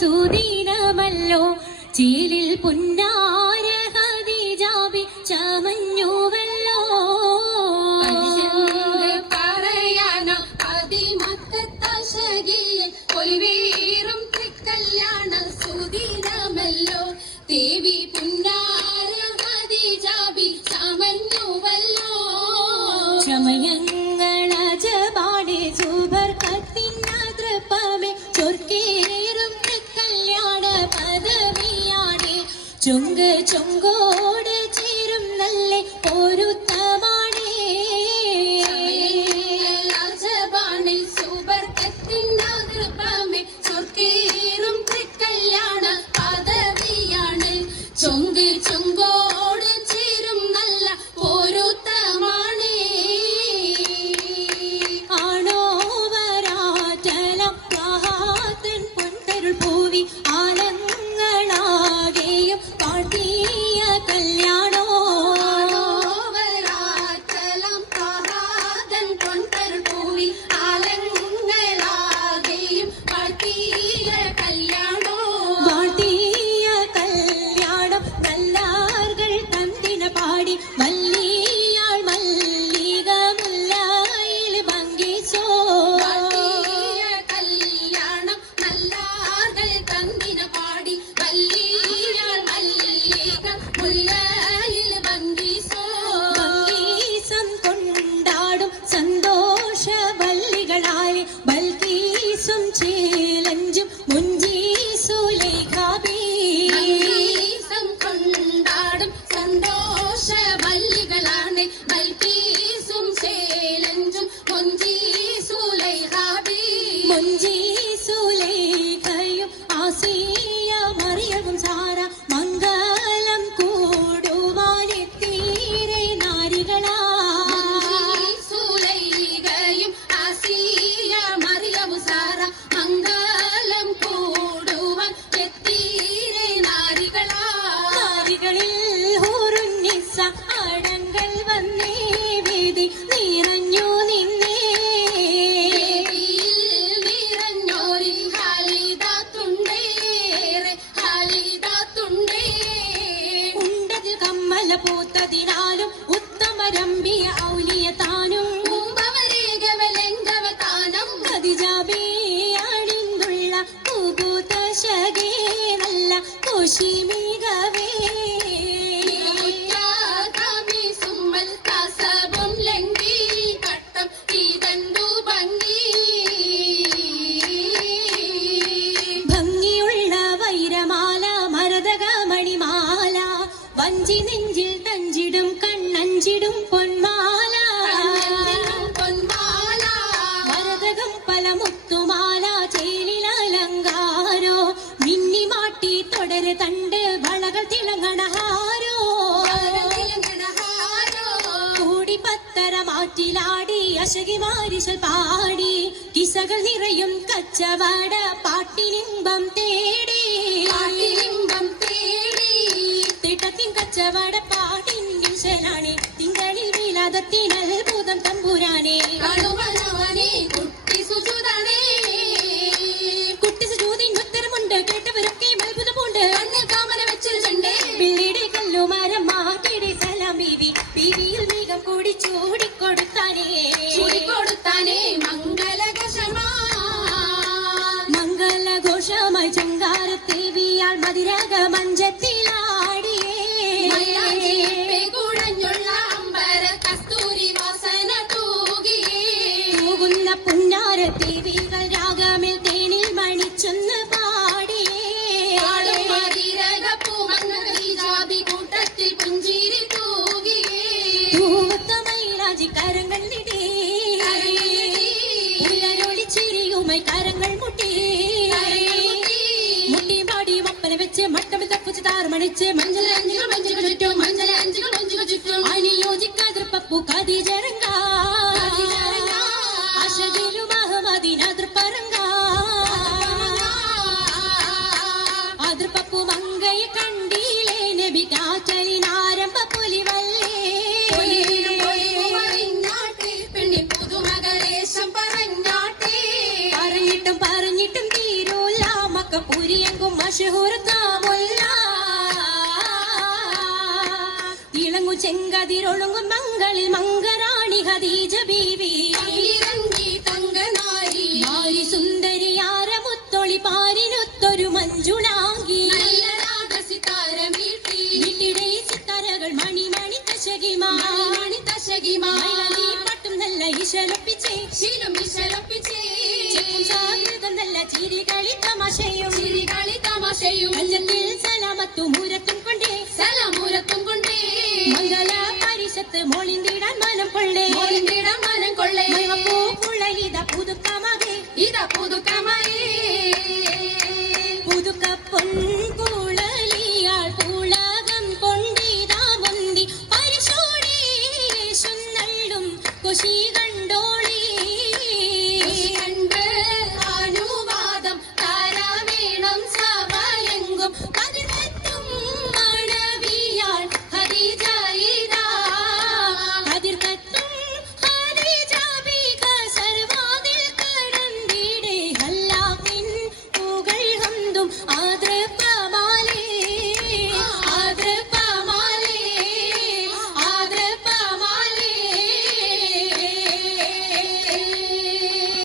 സുദീനമല്ലോ ചീലിൽ പുന്നാര ഖദീജാബി ചമഞ്ഞുവല്ലോ പറയാനോ അതിമത്തശകിയിൽ ഒലിവേറും കല്യാണ സുദീനമല്ലോ ദേവി പുന്നാര ഖദീജാബി ചമഞ്ഞുവല്ലോ ചമയങ്ങളജപാടെ സുബർക്കത്തിനതൃപ്പമേ ചൊർക്കേറും കല്യാണ പദവിയാണേ ചുങ്ക് ചുങ്കോട് ചേരും നല്ല പൊരുത്തമാണേ രാജപാണിൽ സുബർക്കത്തിനതൃപ്പമേ ചൊർക്കേറും കല്യാണ പദവിയാണ് ചുങ്ക് ചുങ്കോട് ചേരും നല്ല പൊരുത്തമാണേ ആണോ വരാറ്റലം ഹാത്തൻ പൊൻതരുൾ പൂവി ആലങ്ങളാകെയും പാട്ടിയ കല്യാണോ വരാറ്റലം കാതൻ പൊൻതരുൾ പൂവി ആലങ്ങളാകെയും പാട്ടിയ കല്യാണോ പാട്ടിയ കല്യാണം നല്ലാർകൾ തന്തിന പാടി മല്ലിയാൾ മല്ലിക മുല്ലായിൽ ഭംഗിച്ചോ പാട്ടിയ കല്യാണം നല്ലാകൾ തന്നിന പാടി വല്ലിയാൾ മല്ലിക മുല്ലയിൽ ഭംഗിസോ ഭംഗീസം കൊണ്ടാടും സന്തോഷ വല്ലികളാലെ ബൽക്കീസും ചേലഞ്ചും മുഞ്ചീസുലേഖാബി ഭംഗീസം കൊണ്ടാടും സന്തോഷ വല്ലികളാണ് ബൽക്കീസും ചേലഞ്ചും മുഞ്ചീസുലൈഹാബി മുഞ്ചീസുലേഖയും ആസിയ മറിയവും സാര മംഗലം കൂടുവാനെത്തീരെ നാരികളാ സുലൈകയും ആസിയ മറിയവും സാര മംഗലം കൂടുവാൻ എത്തീരെ നാരികളാ നാരികളിൽ ഹൂറുന്നിസ അടങ്ങൾ വന്നേ വേദി നിറഞ്ഞു നിന്നേ നിറഞ്ഞോരി ഹാലിദാത്തുണ്ടേറെ ഹാലിദാത്തുണ്ടേ ഉണ്ടതിൽ കമ്മല പൂത്തതിനാലും ഉത്തമരമ്പിയ ഔലിയ താനും മുമ്പവരേകവലെങ്കവതാനം ഖദീജാബി അണിന്തുള്ള പൂപൂതശകേ നല്ല കുശിമികവേ കാമി സുമ്മൽ കാസബും ലംഘി കട്ടം ഇതന്തു ഭംഗി ഭംഗിയുള്ള വൈരമാല മരതക മണിമാല വഞ്ചി നെഞ്ചിൽ തഞ്ചിടും കണ്ണഞ്ചിടും പൊന്മാല പൊന്മാല മരതകം പല മുത്തുമാല ചേലിലലങ്കാരോ മിന്നിമാട്ടി തുടര് തണ്ട് വളകൾ തിളങ്ങണഹാരോ കൂടി പത്തര മാറ്റിലാടി അശകി മാരിശൽ പാടി കിസകൾ നിറയും കച്ചവട പാട്ടിനിമ്പം തേടി പാട്ടിലിംബം തേടി തിട്ടത്തിൻ കച്ചവട പാട്ടിനിശലാണേ തിങ്കളിൽ വിലാദത്തിനൽ ഭൂതം തമ്പുരാനേ കടുവനവനെ കുട്ടി സുചുതണേ കുട്ടി സുജൂതിൻ ഉത്തരമുണ്ട് കേട്ടവരൊക്കെ അത്ഭുതമുണ്ട് കണ്ണിൽ കാമന വെച്ചൊരു ചണ്ടേ പിള്ളിയുടെ കല്ലുമാരം മാറ്റിയുടെ സലാം ബീവി ബീവിയിൽ മേഘം കൂടി ചൂടിക്കൊടുത്താനേ ചുടിക്കൊടുത്താനേ മംഗലകശമാ മംഗളഘോഷമായി ചങ്കാരത്തേവിയാൾ മതിരക മഞ്ചത്തിലാടിയേ കുടഞ്ഞുള്ള അമ്പര കസ്തൂരി വാസന തൂകിയേ പോകുന്ന പുന്നാരത്തേവികൾ രാഗമിൽ തേനിൽ മണിച്ചൊന്ന് പാടിയേ കൂട്ടത്തിൽ പുഞ്ചിരി തൂകിയേ തൂവത്തമൈലാജി കരങ്ങൾ നിടേ ഉയരൊളിച്ചിരിയുമായി കരങ്ങൾ മുട്ടി മുട്ടി പാടി ഒപ്പന വെച്ച് മട്ടം തക്കുച്ച് താറുമണിച്ച് മഞ്ചലഞ്ചികൾ മഞ്ചുകൾ ചുറ്റും മഞ്ചലഞ്ചികൾ മഞ്ചുകൾ ചുറ്റും അനുയോജിക്കാതിർപ്പപ്പു കതിജരങ്ക അശകിലു മഹമദിനതിർപ്പരങ്ക അതിർപ്പപ്പു മങ്കയെ കണ്ടീലേ നബി കാറ്റലിനാരംഭ പുലിവല്ലേ പെണ്ണി പുതുമകളേശം പറഞ്ഞാട്ടേ പറഞ്ഞിട്ടും പറഞ്ഞിട്ടും തീരൂല മക്ക പുരിയൻ മഷഹൂർത്താമുല്ല ഇളങ്ങു ചെങ്കതിരൊളുങ്ങും മങ്ങളിൽ മങ്കറാണി ഖദീജ ബീവി ഇറങ്ങി തങ്കനാരി നാരി സുന്ദരിയാര മുത്തൊളി പാരിനൊത്തൊരു മഞ്ജുളാങ്കി നല്ല രാഗസിതാരമീട്ടി വീട്ടിടെ സിത്താരകൾ മണിമണി തശകിമാ മണി തശകിമാ നീ പട്ടും നല്ല ഇശലൊപ്പിച്ചേ ശീലം വിശലപ്പിച്ചേ സാകൃതം നല്ല ചിരികളി തമാശയും ചിരികളി തമാശയും അഞ്ചത്തിൽ സലാമത്തും മൂരത്തും കൊണ്ടേ സലാമൂരത്തും കൊണ്ടേ മംഗല പരിഷത്ത് മോളിന്തിടാൻ മനം കൊള്ളേ മോളിന്തിടം മനം കൊള്ളേ പൂക്കുഴലിത പുതുക്കമകേ ഇതാ പുതുക്കമയേ